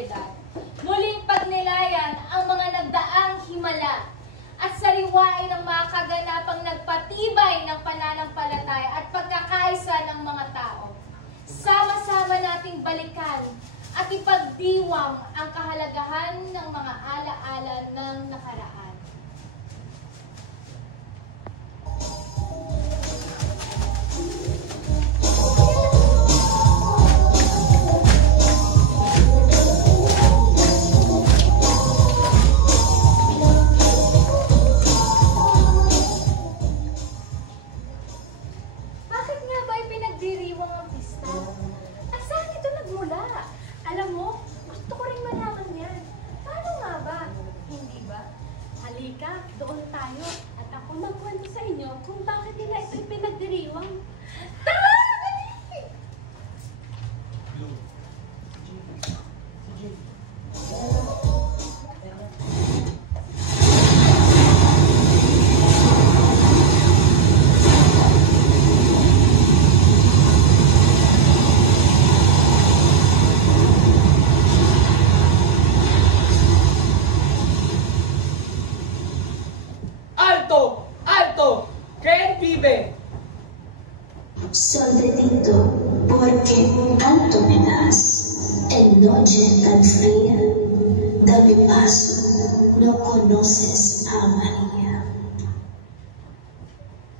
otoridad. Muling pagnilayan ang mga nagdaang himala at sariwain ang mga kaganapang nagpatibay ng pananampalataya at pagkakaisa ng mga tao. Sama-sama nating balikan at ipagdiwang ang kahalagahan ng mga alaala ng nakaraan. Doon tayo at ako magkwento sa inyo kung bakit nila ito'y pinagdiriwang. Tara! Soldadito, porque alto me das, en noche tan fría, dame paso, no conoces a María.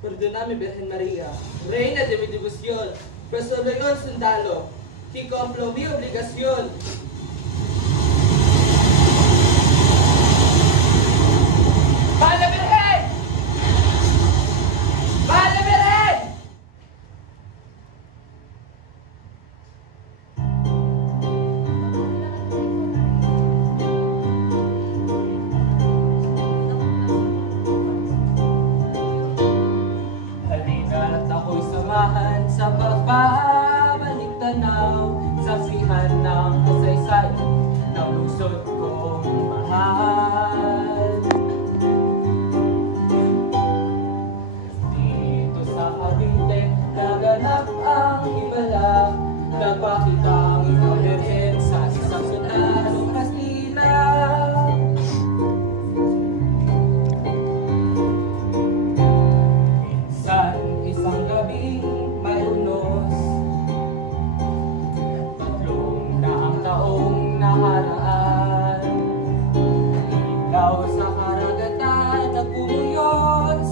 Perdóname, Virgen María, reina de mi devoción, pues soy un sundalo, que cumplo mi obligación. ¡Vale, Virgen! ¡Vale, Virgen! Sa pagbabalik tanaw, saksihan ng kasaysayan ng lungsod kong mahal. Dito sa Cavite, naganap ang himala, nagpakita ang ikaw Birhen sa isang sundalong Kastila. Minsan, isang gabi, nakaraan, ilaw sa karagatan nagpumuyos,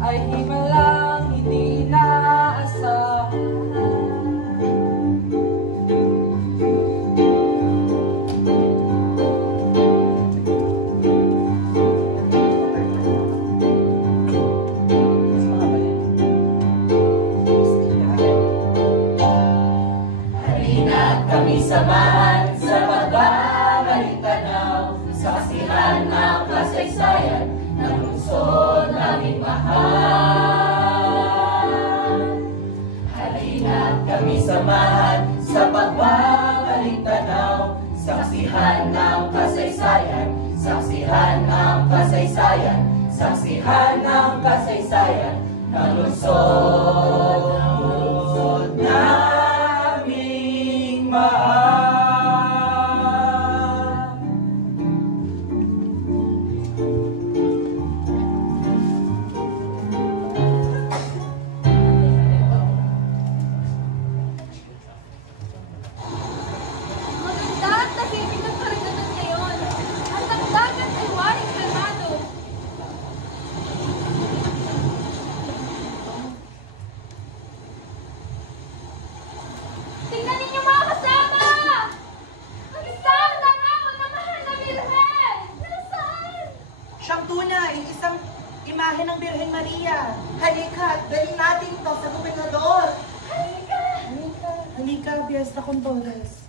ay himalang hindi inaasahan. Halina't kami samahan sa pagbabalik tanaw, saksihan ng kasaysayan ng lungsod naming mahal. Halina't kami samahan sa pagbabalik tanaw, saksihan ng kasaysayan, saksihan ng kasaysayan, saksihan ng kasaysayan ng lungsod naming mahal. Imahe ng Birhen Maria. Halika, dalhin natin ito sa gobernador. Halika! Halika, halika, Bias na Condores.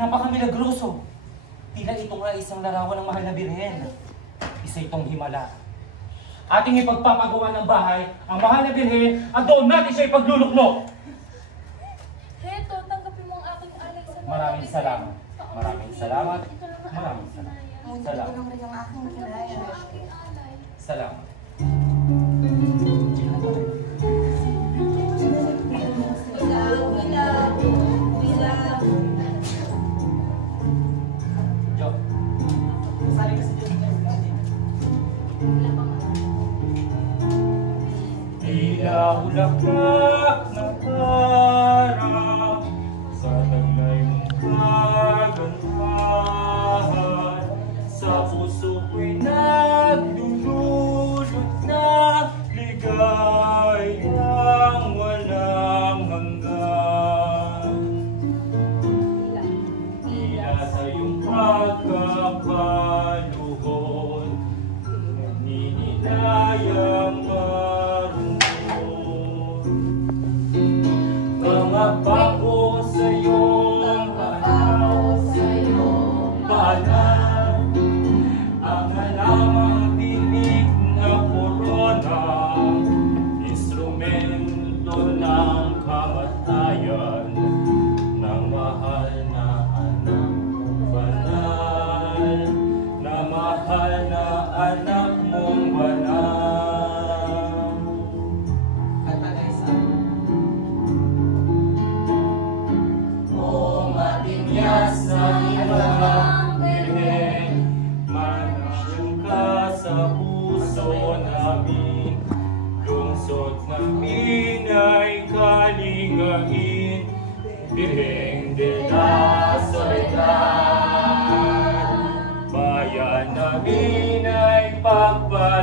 Napaka-milagroso. Tila itong ay isang larawan ng mahal na Birhen. Isa itong himala. ating ipagpapagawa ng bahay ang mahal na birhen at doon natin siya ipagluluklok. Heto, tanggapin mo ang aking alay sa mga Maraming birhen. salamat. Maraming salamat. Maraming salamat. Ngunit Salamat. ito lang rin ang aking kinaya. Ang aking alay. Salamat. Jo. Sali kasi dyan. Ilaulaklak na parang sa taglay mong kagandahan, sa puso ko'y nagdudulot na ligayang walang hanggan. Tila sa iyong pagkakaluhod, nanininayang mga bago sa iyong banal, ang halamang tinig na korona, instrumento ng kamatayan ng mahal na anak mong banal, na mahal na anak mong banal. Kanta na isa. Matinyas na ilang birhen, manasyon ka sa puso namin, lungsod namin ay kalingain, Birheng de la Soledad, bayan namin ay pagpapalagay.